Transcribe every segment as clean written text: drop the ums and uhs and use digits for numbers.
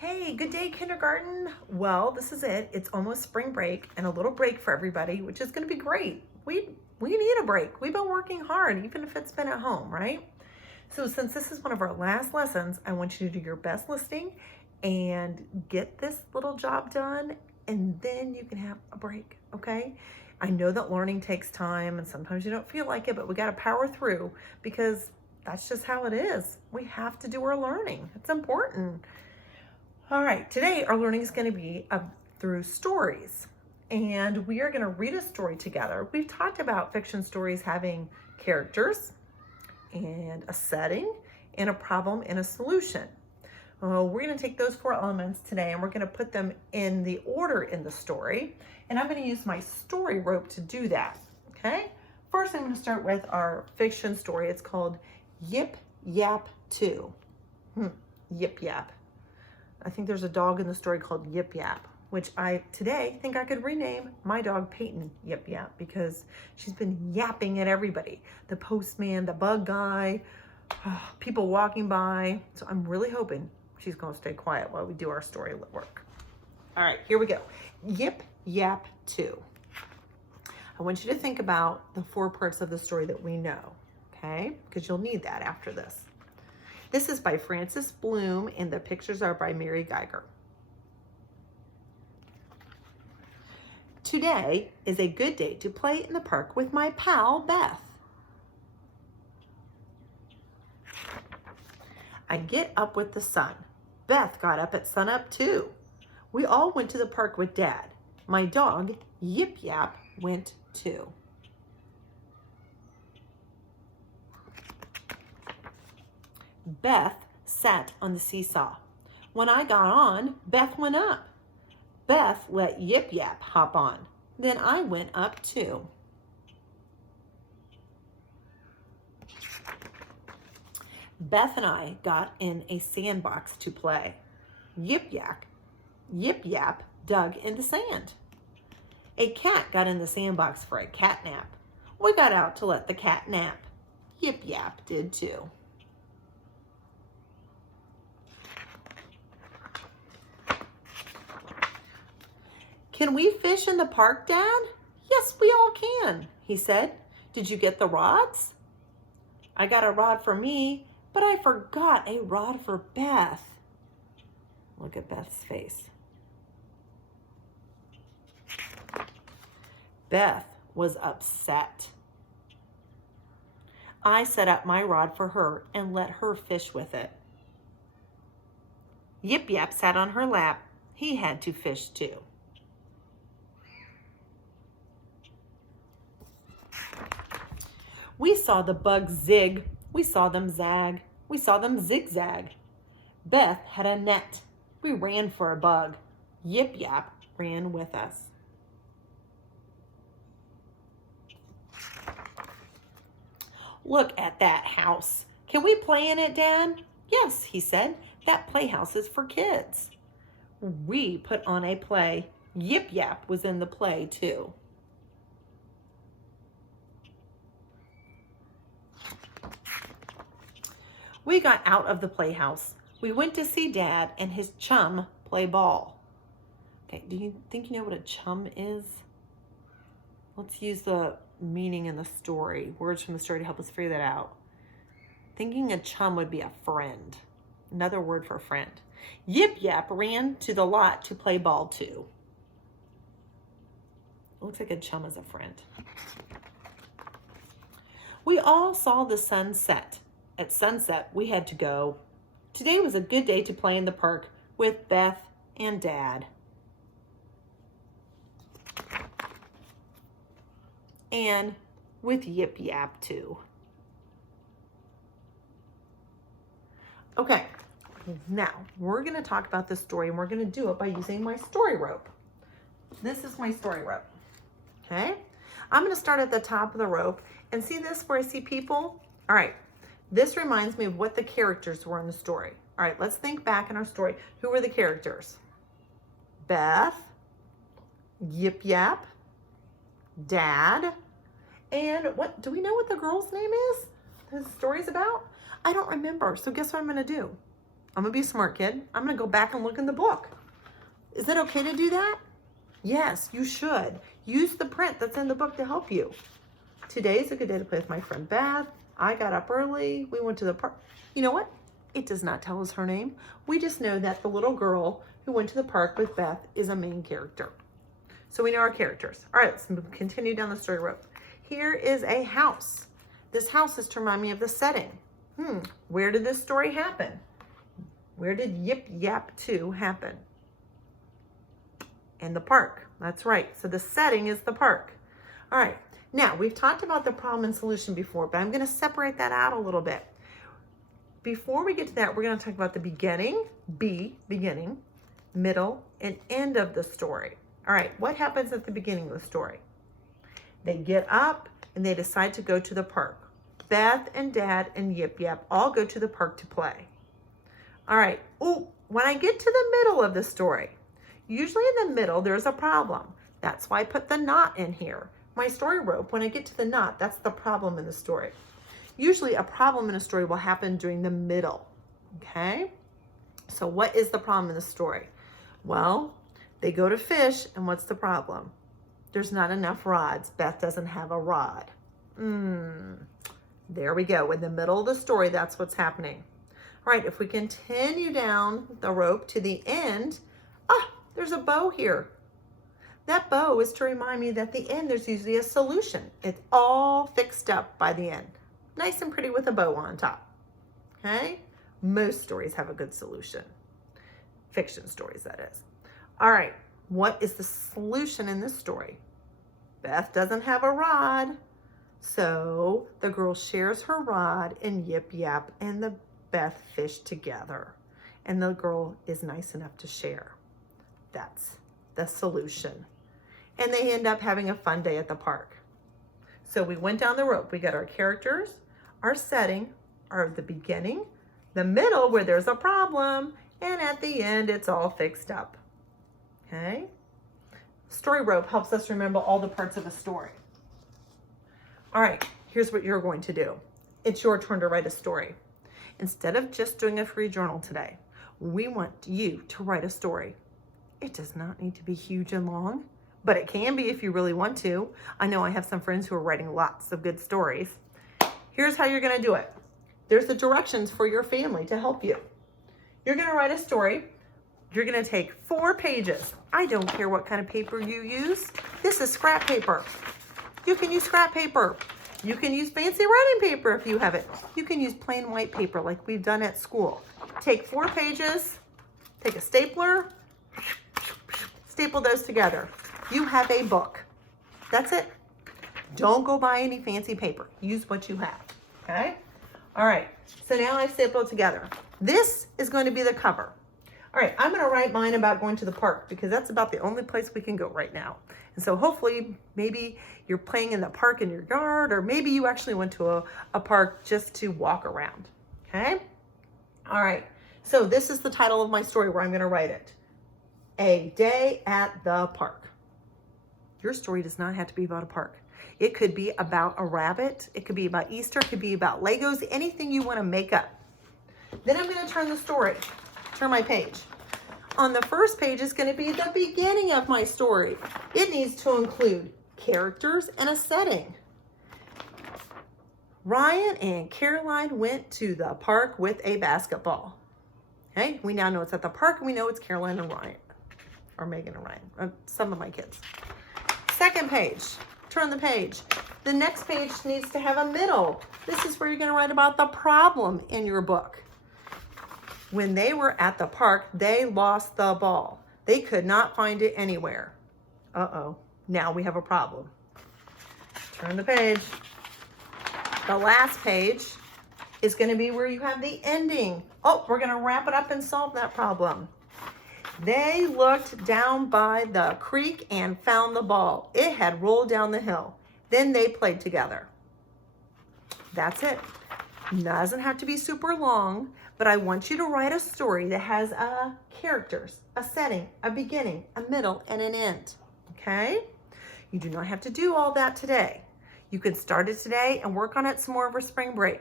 Hey, good day, kindergarten. Well, this is it. It's almost spring break and a little break for everybody, which is going to be great. We need a break. We've been working hard, even if it's been at home, right? So since this is one of our last lessons, I want you to do your best listening and get this little job done, and then you can have a break, okay? I know that learning takes time and sometimes you don't feel like it, but we got to power through because that's just how it is. We have to do our learning. It's important. All right, today our learning is going to be through stories, and we are going to read a story together. We've talked about fiction stories having characters and a setting and a problem and a solution. We're going to take those four elements today and we're going to put them in the order in the story, and I'm going to use my story rope to do that, okay? First, I'm going to start with our fiction story. It's called Yip Yap 2. Yip Yap. I think there's a dog in the story called Yip Yap, which I today think I could rename my dog Peyton Yip Yap because she's been yapping at everybody. The postman, the bug guy, people walking by. So I'm really hoping she's going to stay quiet while we do our story work. All right, here we go. Yip Yap 2. I want you to think about the four parts of the story that we know, okay? Because you'll need that after this. This is by Frances Bloom, and the pictures are by Mary Geiger. Today is a good day to play in the park with my pal, Beth. I get up with the sun. Beth got up at sunup too. We all went to the park with Dad. My dog, Yip Yap, went too. Beth sat on the seesaw. When I got on, Beth went up. Beth let Yip Yap hop on. Then I went up too. Beth and I got in a sandbox to play. Yip Yap dug in the sand. A cat got in the sandbox for a cat nap. We got out to let the cat nap. Yip Yap did too. Can we fish in the park, Dad? Yes, we all can, he said. Did you get the rods? I got a rod for me, but I forgot a rod for Beth. Look at Beth's face. Beth was upset. I set up my rod for her and let her fish with it. Yip Yap sat on her lap. He had to fish too. We saw the bugs zig. We saw them zag. We saw them zigzag. Beth had a net. We ran for a bug. Yip Yap ran with us. Look at that house. Can we play in it, Dad? Yes, he said. That playhouse is for kids. We put on a play. Yip Yap was in the play too. We got out of the playhouse. We went to see Dad and his chum play ball. Okay, do you think you know what a chum is? Let's use the meaning in the story, words from the story to help us figure that out. Thinking a chum would be a friend, another word for friend. Yip Yap ran to the lot to play ball too. Looks like a chum is a friend. We all saw the sun set. At sunset, we had to go. Today was a good day to play in the park with Beth and Dad. And with Yip Yap too. Okay, now we're going to talk about this story, and we're going to do it by using my story rope. This is my story rope. Okay, I'm going to start at the top of the rope, and see this where I see people? All right. This reminds me of what the characters were in the story. All right, let's think back in our story. Who were the characters? Beth, Yip Yap, Dad, and what, do we know what the girl's name is? The story's about? I don't remember, so guess what I'm gonna do? I'm gonna be a smart kid. I'm gonna go back and look in the book. Is it okay to do that? Yes, you should. Use the print that's in the book to help you. Today's a good day to play with my friend Beth. I got up early. We went to the park. You know what? It does not tell us her name. We just know that the little girl who went to the park with Beth is a main character. So we know our characters. All right, let's continue down the story rope. Here is a house. This house is to remind me of the setting. Where did this story happen? Where did Yip Yap 2 happen? In the park. That's right. So the setting is the park. All right. Now, we've talked about the problem and solution before, but I'm going to separate that out a little bit. Before we get to that, we're going to talk about the beginning, beginning, middle, and end of the story. All right. What happens at the beginning of the story? They get up and they decide to go to the park. Beth and Dad and Yip Yap all go to the park to play. All right. Oh, when I get to the middle of the story, usually in the middle, there's a problem. That's why I put the knot in here. My story rope, when I get to the knot, that's the problem in the story. Usually a problem in a story will happen during the middle, okay? So what is the problem in the story? Well, they go to fish, and what's the problem? There's not enough rods. Beth doesn't have a rod. There we go. In the middle of the story, that's what's happening. All right, if we continue down the rope to the end, there's a bow here. That bow is to remind me that at the end, there's usually a solution. It's all fixed up by the end. Nice and pretty with a bow on top, okay? Most stories have a good solution. Fiction stories, that is. All right, what is the solution in this story? Beth doesn't have a rod, so the girl shares her rod, and Yip Yap and the Beth fish together, and the girl is nice enough to share. That's the solution. And they end up having a fun day at the park. So we went down the rope. We got our characters, our setting, the beginning, the middle where there's a problem, and at the end, it's all fixed up. Okay? Story rope helps us remember all the parts of a story. All right, here's what you're going to do. It's your turn to write a story. Instead of just doing a free journal today, we want you to write a story. It does not need to be huge and long, but it can be if you really want to. I know I have some friends who are writing lots of good stories. Here's how you're going to do it. There's the directions for your family to help you. You're going to write a story. You're going to take 4 pages. I don't care what kind of paper you use. This is scrap paper. You can use scrap paper. You can use fancy writing paper if you have it. You can use plain white paper like we've done at school. Take 4 pages, take a stapler, staple those together. You have a book. That's it. Don't go buy any fancy paper. Use what you have, okay? All right, so now I've stapled it together. This is going to be the cover. All right, I'm gonna write mine about going to the park because that's about the only place we can go right now. And so hopefully, maybe you're playing in the park in your yard, or maybe you actually went to a park just to walk around, okay? All right, so this is the title of my story where I'm gonna write it. A Day at the Park. Your story does not have to be about a park. It could be about a rabbit. It could be about Easter. It could be about Legos, anything you want to make up. Then I'm going to turn my page. On the first page is going to be the beginning of my story. It needs to include characters and a setting. Ryan and Caroline went to the park with a basketball. Okay, we now know it's at the park, and we know it's Caroline and Ryan, or Megan and Ryan, some of my kids. Second page, turn the page. The next page needs to have a middle. This is where you're going to write about the problem in your book. When they were at the park, they lost the ball. They could not find it anywhere. Uh-oh, now we have a problem. Turn the page. The last page is going to be where you have the ending. Oh, we're going to wrap it up and solve that problem. They looked down by the creek and found the ball. It had rolled down the hill. Then they played together. That's it. Doesn't have to be super long, but I want you to write a story that has characters, a setting, a beginning, a middle, and an end. Okay? You do not have to do all that today. You can start it today and work on it some more over spring break.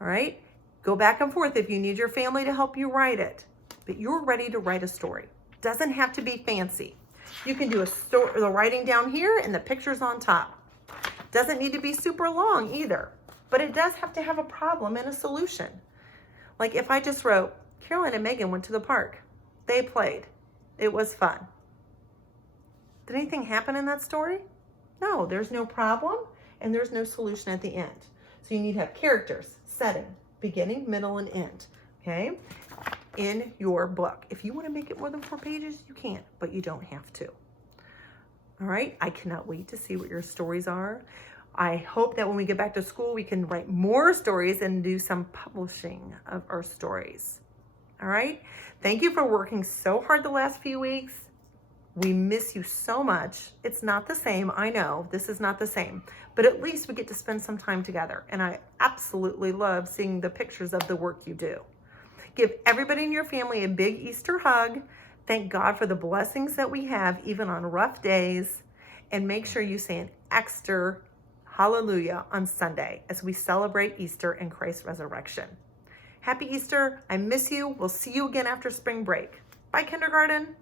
All right? Go back and forth if you need your family to help you write it. But you're ready to write a story. Doesn't have to be fancy. You can do the writing down here and the pictures on top. Doesn't need to be super long either, but it does have to have a problem and a solution. Like if I just wrote, Caroline and Megan went to the park. They played. It was fun. Did anything happen in that story? No, there's no problem and there's no solution at the end. So you need to have characters, setting, beginning, middle, and end, okay, in your book. If you want to make it more than 4 pages, you can, but you don't have to. All right, I cannot wait to see what your stories are. I hope that when we get back to school, we can write more stories and do some publishing of our stories. All right, thank you for working so hard the last few weeks. We miss you so much. It's not the same. I know this is not the same, but at least we get to spend some time together. And I absolutely love seeing the pictures of the work you do. Give everybody in your family a big Easter hug. Thank God for the blessings that we have, even on rough days. And make sure you say an extra hallelujah on Sunday as we celebrate Easter and Christ's resurrection. Happy Easter. I miss you. We'll see you again after spring break. Bye, kindergarten.